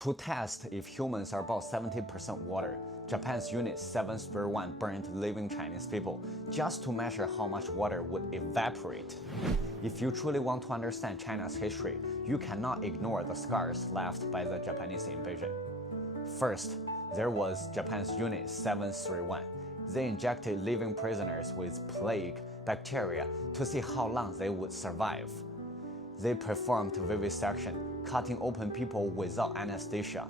To test if humans are about 70% water, Japan's Unit 731 burned living Chinese people just to measure how much water would evaporate. If you truly want to understand China's history, you cannot ignore the scars left by the Japanese invasion. First, there was Japan's Unit 731. They injected living prisoners with plague bacteria to see how long they would survive. They performed vivisection, cutting open people without anesthesia.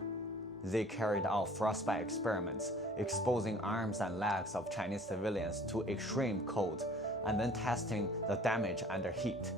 They carried out frostbite experiments, exposing arms and legs of Chinese civilians to extreme cold, and then testing the damage under heat.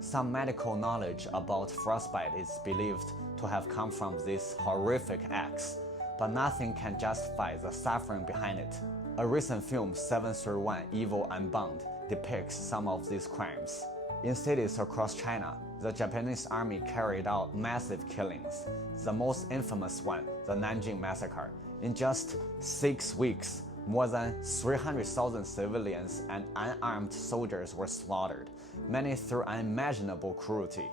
Some medical knowledge about frostbite is believed to have come from these horrific acts, but nothing can justify the suffering behind it. A recent film, 731 Evil Unbound, depicts some of these crimes. In cities across China, the Japanese army carried out massive killings. The most infamous one, the Nanjing Massacre. In just 6 weeks, more than 300,000 civilians and unarmed soldiers were slaughtered, many through unimaginable cruelty.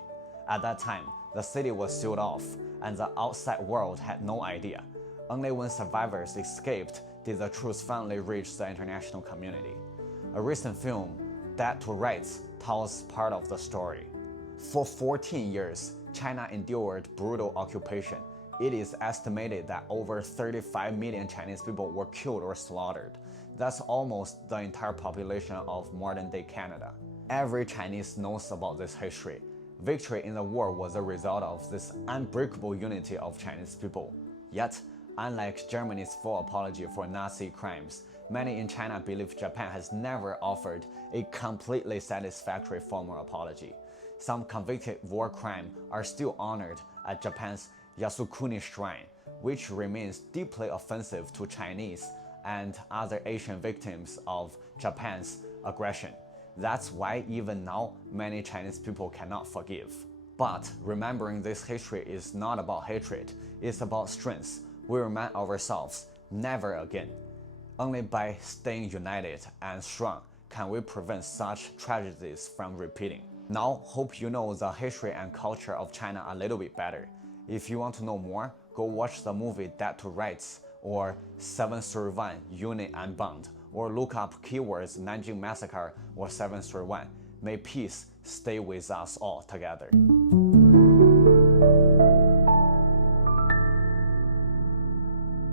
At that time, the city was sealed off, and the outside world had no idea. Only when survivors escaped did the truth finally reach the international community. A recent film, Dead to Rights, tells part of the story. For 14 years, China endured brutal occupation. It is estimated that over 35 million Chinese people were killed or slaughtered. That's almost the entire population of modern-day Canada. Every Chinese knows about this history. Victory in the war was a result of this unbreakable unity of Chinese people. Yet, unlike Germany's full apology for Nazi crimes, many in China believe Japan has never offered a completely satisfactory formal apology. Some convicted war crimes are still honored at Japan's Yasukuni Shrine, which remains deeply offensive to Chinese and other Asian victims of Japan's aggression. That's why even now, many Chinese people cannot forgive. But remembering this history is not about hatred, it's about strength. We remind ourselves, never again. Only by staying united and strong can we prevent such tragedies from repeating. Now, hope you know the history and culture of China a little bit better. If you want to know more, go watch the movie Dead to Rights or 731 Unit Unbound, or look up keywords Nanjing Massacre or 731. May peace stay with us all together.